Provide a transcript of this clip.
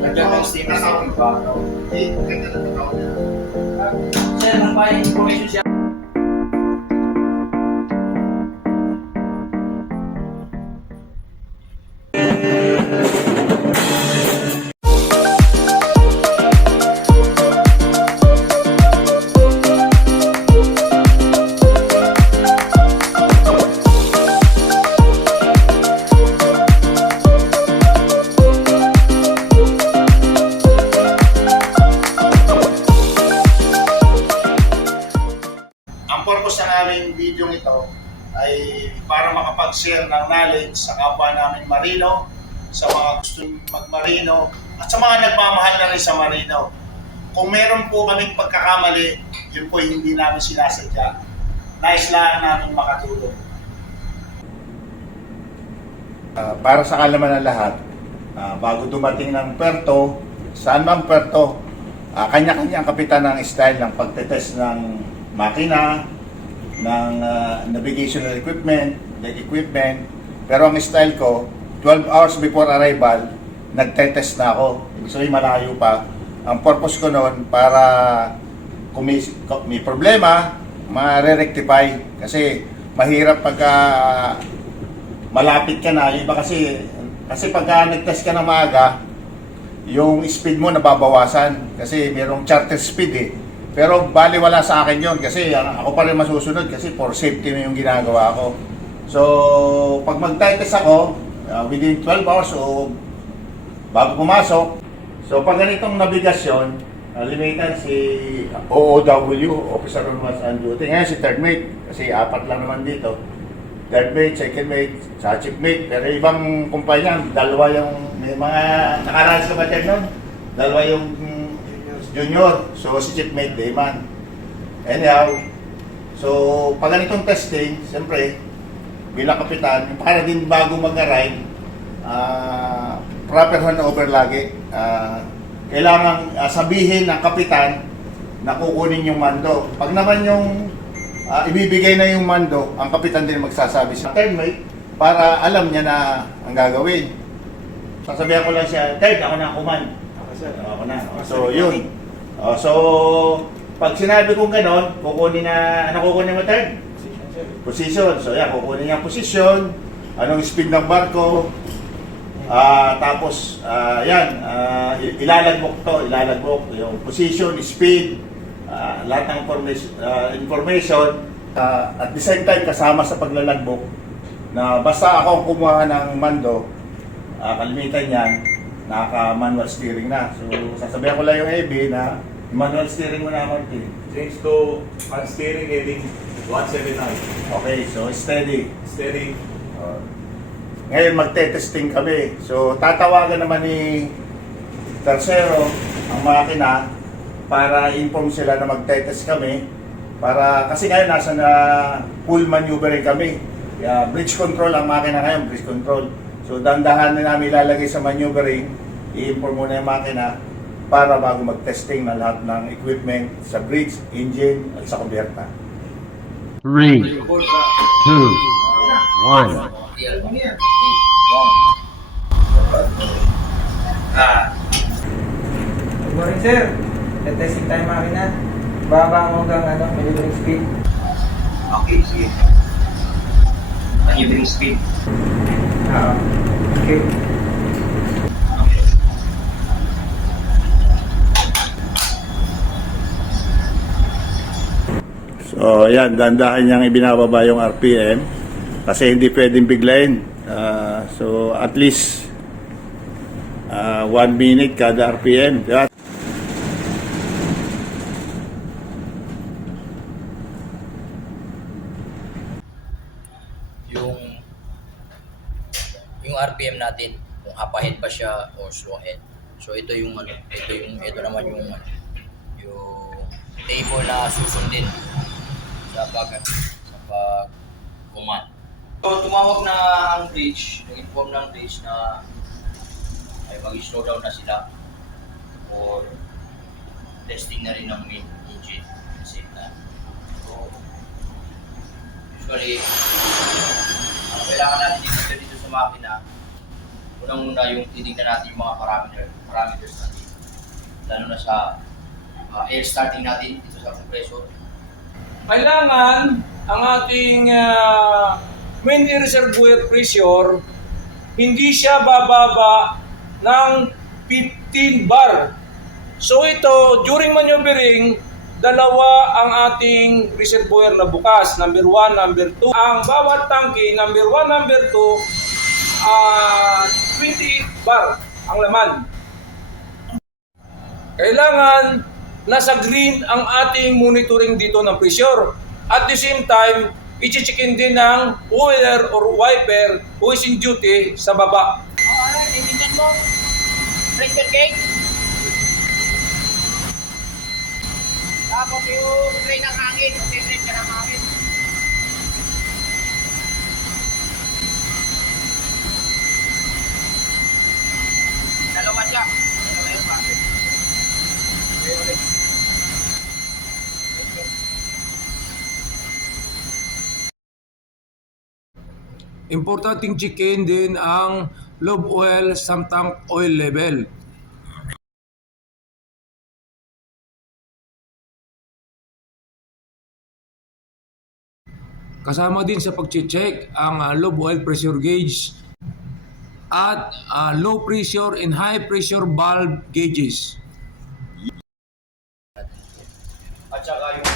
Nandiyan ang steam sa iba. Sir, may information siya. Ang purpose ng aming video ito ay para makapag-share ng knowledge sa kapwa namin Marino, sa mga gustong mag-Marino, at sa mga nagmamahal na rin sa Marino. Kung meron po kaming pagkakamali, yun po hindi namin sinasadya. Nais lang namin makatulong. Para sa kalaman ng lahat, bago dumating ng Puerto, saan mang Puerto, kanya-kanya ang kapitan ng style ng pagtetest ng makina, ng navigational equipment, leg equipment. Pero ang style ko, 12 hours before arrival, nagtetest na ako. Ibig sabihin malayo pa. Ang purpose ko noon para kung may problema, ma-rectify. Kasi mahirap pagka malapit ka na. Iba kasi pagka nag-test ka ng maaga, yung speed mo nababawasan. Kasi merong charter speed eh. Pero baliwala sa akin yon kasi ako pa rin masusunod kasi for safety na yung ginagawa ko. So, pag mag-test ako, within 12 hours o bago pumasok, so pag ganitong nabigasyon, limitan si OOW, Officer on Watch and Duty. Ngayon si third mate, kasi apat lang naman dito. Third mate, second mate, sa chief mate. Pero ibang kumpanya, dalawa yung, may mga nakaranas ka ba dyan nun? Dalawa yung junior, so si chief mate Dayman. Anyhow, so pag ganitong testing, siyempre, bilang kapitan, para din bago mag-arrive, proper handover lagi. Kailangan sabihin ng kapitan na kukunin yung mando. Pag naman yung ibibigay na yung mando, ang kapitan din magsasabi sa third mate para alam niya na ang gagawin. Sasabihan ko lang siya, third, ako na command. Ako na. So, yun. So, pag sinabi kong ganon, kukunin na, ano kukunin mo third? Position. So, yan, kukunin niya position, anong speed ng barko, tapos, yan, ilalagbok yung position, speed, lahat ng information, at the same time, kasama sa paglalagbok, na basta ako ang kumuha ng mando, kalimitan yan, naka-manual steering na. So, sasabihan ko lang yung AB na manual steering mo na ako. Change to steering heading 179. Okay, so steady. Steady. Ngayon magte-testing kami. So, tatawagan naman ni Tercero ang makina para inform sila na magte-test kami. Kasi ngayon nasa na full maneuvering kami. Bridge control ang makina ngayon, bridge control. So, dandahan na namin ilalagay sa maneuvering, i-inform muna yung makina para bago mag-testing na lahat ng equipment sa bridge, engine, at sa kubyerta. 3, 2, 1. Good morning, sir. Testing tayo makina. Baba mo hanggang maneuvering speed. Okay, sige. Maneuvering speed. Okay. So, yan, dandahan niyang ibinababa yung RPM kasi hindi pwedeng biglayin. So, at least 1 minute kada RPM. Diba? Yung RPM natin, kung up ahead ba siya o slow ahead. So ito naman yung table na susundin sa command. So tumawag na ang bridge, nag-inform ng bridge na ay mag-slow down na sila or testing na rin ng main engine at the same time. So usually kailangan natin dito sa makina unang-una yung titignan natin yung mga parameters natin. Lalo na sa air starting natin dito sa compressor. Kailangan ang ating main air reservoir pressure hindi siya bababa ng 15 bar. So ito, during maneuvering, dalawa ang ating reservoir na bukas, number 1, number 2. Ang bawat tangke, number 1, number 2, 28 bar ang laman. Kailangan nasa green ang ating monitoring dito ng pressure. At the same time, i-checkin din ng oiler or wiper who is in duty sa baba. Tingnan mo, pressure gauge. Tapos yung drain ng hangin, temperature ng hangin. Dalawa siya. Dalawa yung bakit. Okay, ulit. Importanteng checkin din ang lube oil sa tank oil level. Kasama din sa pag-check ang lube oil pressure gauge at low pressure and high pressure valve gauges. At saka yung